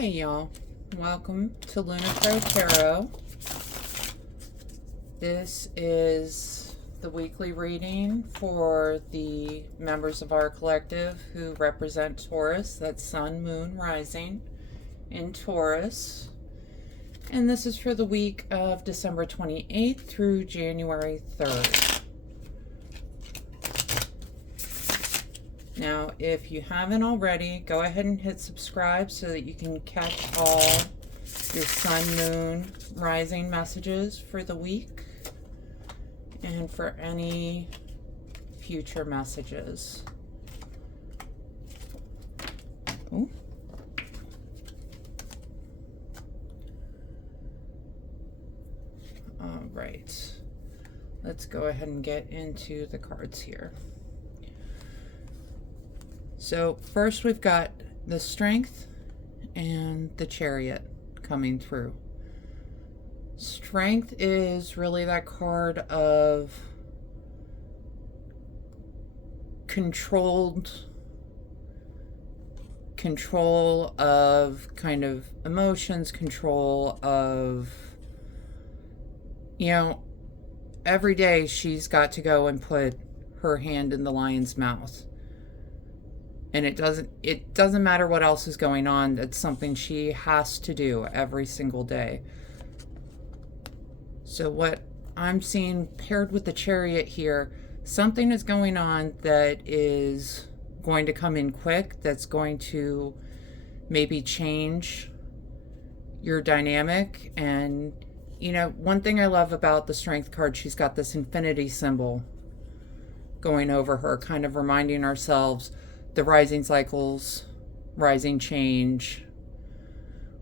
Hey y'all, welcome to Lunar Tarot. This is the weekly reading for the members of our collective who represent Taurus. That's Sun, Moon, Rising in Taurus. And this is for the week of December 28th through January 3rd. Now, if you haven't already, go ahead and hit subscribe so that you can catch all your Sun, Moon, Rising messages for the week and for any future messages. Ooh. All right. Let's go ahead and get into the cards here. So first we've got the Strength and the Chariot coming through. Strength is really that card of control of kind of emotions, control of, every day she's got to go and put her hand in the lion's mouth. And it doesn't matter what else is going on. It's something she has to do every single day. So what I'm seeing paired with the Chariot here, something is going on that is going to come in quick, that's going to maybe change your dynamic. And, one thing I love about the Strength card, she's got this infinity symbol going over her, kind of reminding ourselves the rising cycles, rising change.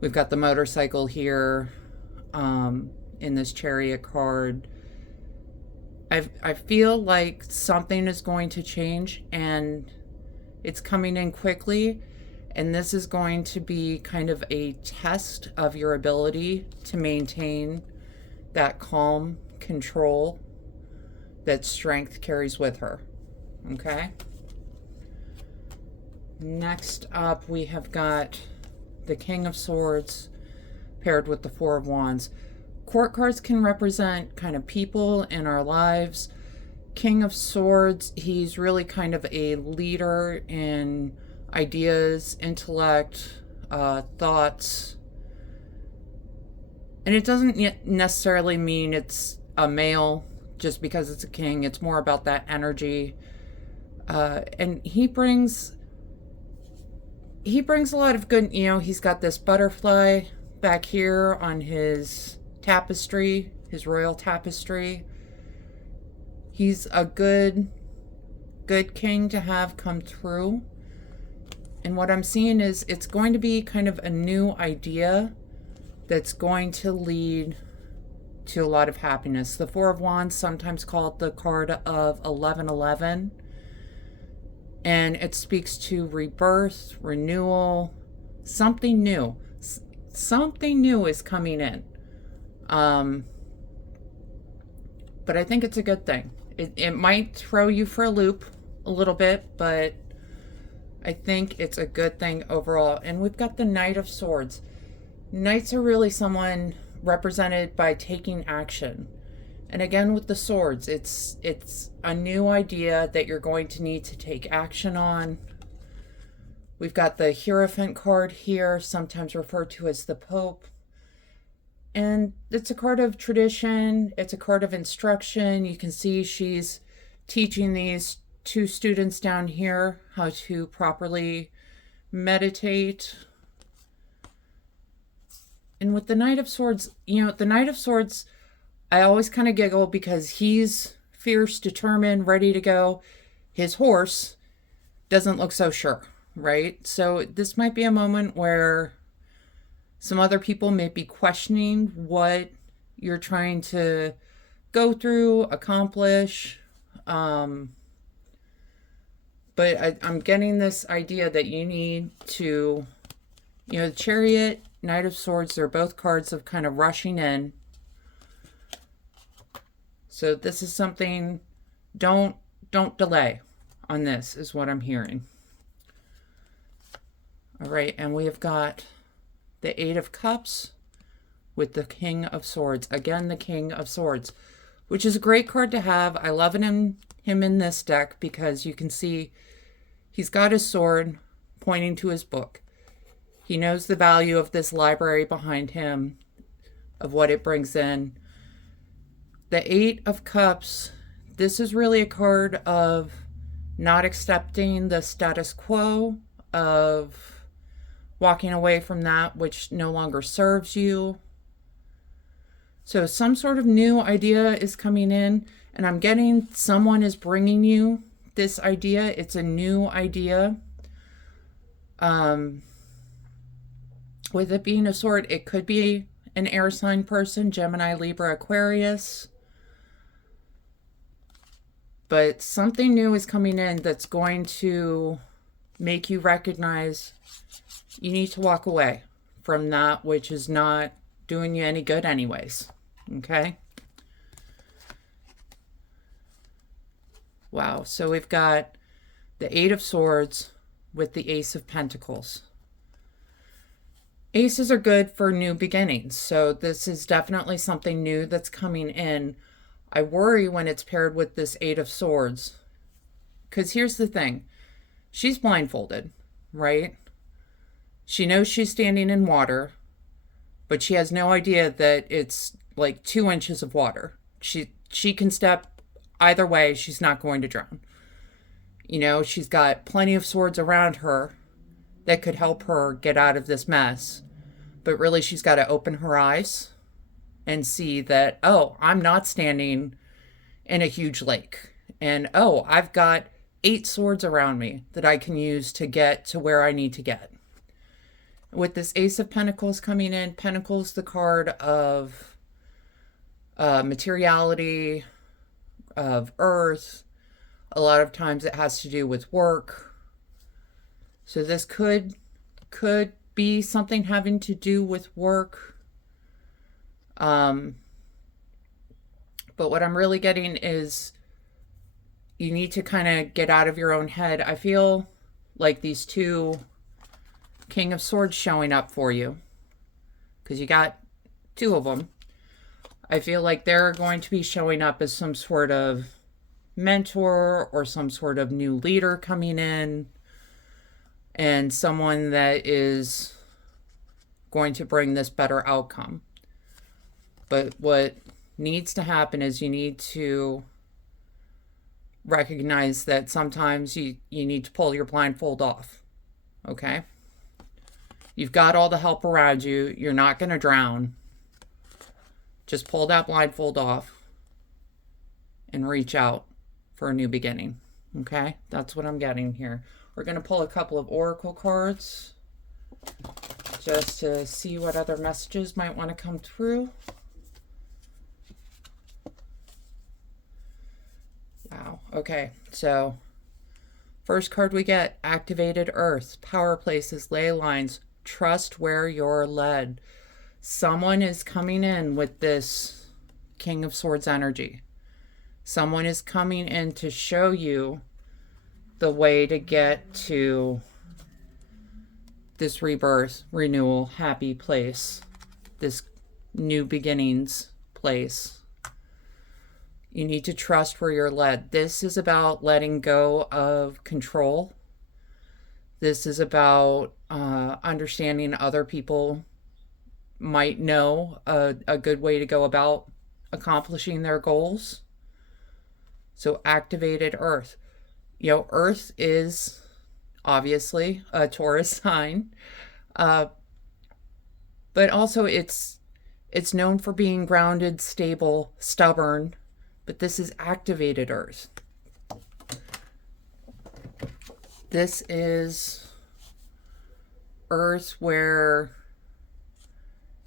We've got the motorcycle here in this Chariot card. I feel like something is going to change and it's coming in quickly, and this is going to be kind of a test of your ability to maintain that calm control that Strength carries with her. Okay? Next up, we have got the King of Swords paired with the Four of Wands. Court cards can represent kind of people in our lives. King of Swords, he's really kind of a leader in ideas, intellect, thoughts. And it doesn't necessarily mean it's a male just because it's a king. It's more about that energy. And he brings a lot of good, he's got this butterfly back here on his tapestry, his royal tapestry. He's a good king to have come through. And what I'm seeing is it's going to be kind of a new idea that's going to lead to a lot of happiness. The Four of Wands, sometimes called the card of 1111. And it speaks to rebirth, renewal, something new. Something new is coming in. But I think it's a good thing. It might throw you for a loop a little bit, but I think it's a good thing overall. And we've got the Knight of Swords. Knights are really someone represented by taking action. And again, with the swords, it's a new idea that you're going to need to take action on. We've got the Hierophant card here, sometimes referred to as the Pope. And it's a card of tradition. It's a card of instruction. You can see she's teaching these two students down here how to properly meditate. And with the Knight of Swords, the Knight of Swords, I always kind of giggle because he's fierce, determined, ready to go. His horse doesn't look so sure, right? So this might be a moment where some other people may be questioning what you're trying to go through, accomplish. But I'm getting this idea that you need to, the Chariot, Knight of Swords, they're both cards of kind of rushing in. So this is something, don't delay on this, is what I'm hearing. All right, and we have got the Eight of Cups with the King of Swords. Again, the King of Swords, which is a great card to have. I love him in this deck because you can see he's got his sword pointing to his book. He knows the value of this library behind him, of what it brings in. The Eight of Cups, this is really a card of not accepting the status quo, of walking away from that which no longer serves you. So some sort of new idea is coming in, and I'm getting someone is bringing you this idea. It's a new idea. With it being a sword, it could be an air sign person, Gemini, Libra, Aquarius. But something new is coming in that's going to make you recognize you need to walk away from that which is not doing you any good anyways. Okay? Wow. So we've got the Eight of Swords with the Ace of Pentacles. Aces are good for new beginnings. So this is definitely something new that's coming in. I worry when it's paired with this Eight of Swords. Because here's the thing. She's blindfolded, right? She knows she's standing in water, but she has no idea that it's like 2 inches of water. She can step either way. She's not going to drown. You know, she's got plenty of swords around her that could help her get out of this mess. But really, she's got to open her eyes and see that, oh, I'm not standing in a huge lake. And, oh, I've got 8 swords around me that I can use to get to where I need to get. With this Ace of Pentacles coming in, Pentacles, the card of materiality, of earth. A lot of times it has to do with work. So this could be something having to do with work. But what I'm really getting is you need to kind of get out of your own head. I feel like these two King of Swords showing up for you, because you got 2 of them. I feel like they're going to be showing up as some sort of mentor or some sort of new leader coming in, and someone that is going to bring this better outcome. But what needs to happen is you need to recognize that sometimes you need to pull your blindfold off. Okay? You've got all the help around you. You're not going to drown. Just pull that blindfold off and reach out for a new beginning. Okay? That's what I'm getting here. We're going to pull a couple of oracle cards just to see what other messages might want to come through. Wow. Okay. So first card we get, activated earth, power places, ley lines, trust where you're led. Someone is coming in with this King of Swords energy. Someone is coming in to show you the way to get to this rebirth, renewal, happy place, this new beginnings place. You need to trust where you're led. This is about letting go of control. This is about understanding other people might know a good way to go about accomplishing their goals. So activated earth. You know, earth is obviously a Taurus sign, but also it's known for being grounded, stable, stubborn, but this is activated earth. This is earth where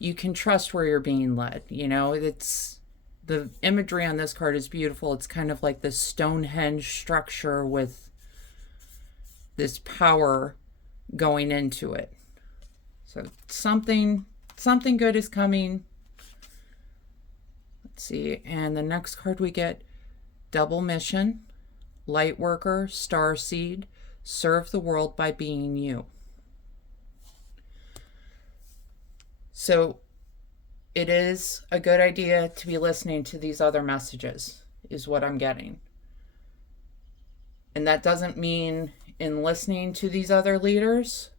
you can trust where you're being led. You know, it's the imagery on this card is beautiful. It's kind of like this Stonehenge structure with this power going into it. So something good is coming. Let's see. And the next card we get, double mission, light worker, star seed, serve the world by being you. So it is a good idea to be listening to these other messages, is what I'm getting. And that doesn't mean in listening to these other leaders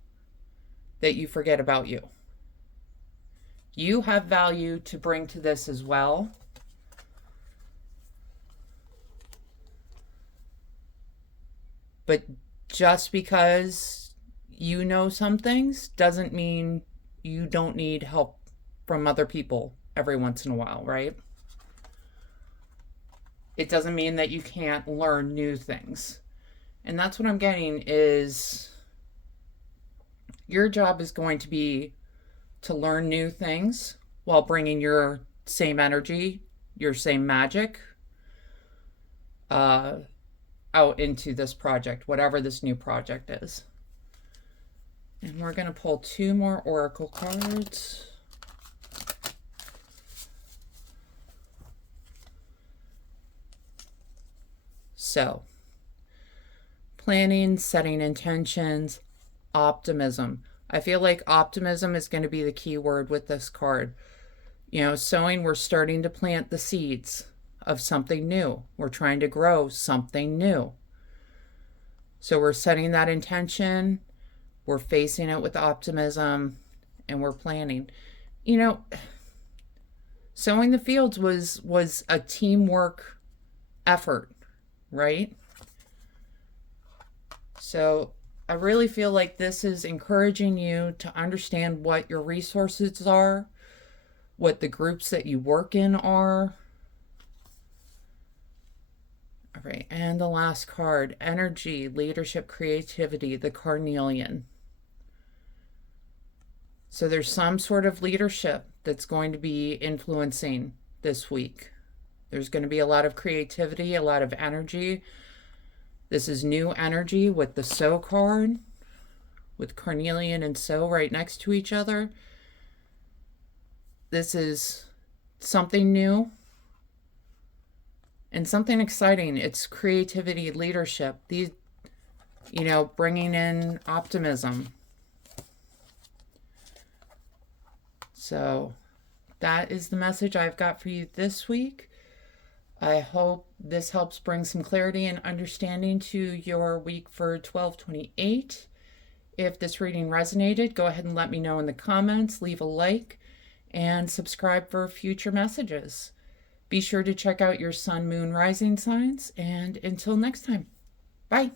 that you forget about you. You have value to bring to this as well. But just because you know some things doesn't mean you don't need help from other people every once in a while, right? It doesn't mean that you can't learn new things. And that's what I'm getting is your job is going to be to learn new things while bringing your same energy, your same magic out into this project, whatever this new project is. And we're going to pull 2 more oracle cards. So, planning, setting intentions, optimism. I feel like optimism is going to be the key word with this card. You know, sowing, we're starting to plant the seeds of something new. We're trying to grow something new. So we're setting that intention, we're facing it with optimism, and we're planning. You know, sowing the fields was a teamwork effort, right? So I really feel like this is encouraging you to understand what your resources are, what the groups that you work in are. All right, and the last card, energy, leadership, creativity, the carnelian. So there's some sort of leadership that's going to be influencing this week. There's going to be a lot of creativity, a lot of energy. This is new energy with the sow card, with carnelian and sow right next to each other. This is something new and something exciting. It's creativity, leadership, these, you know, bringing in optimism. So that is the message I've got for you this week. I hope this helps bring some clarity and understanding to your week for 12/28. If this reading resonated, go ahead and let me know in the comments, leave a like, and subscribe for future messages. Be sure to check out your sun, moon, rising signs, and until next time, bye.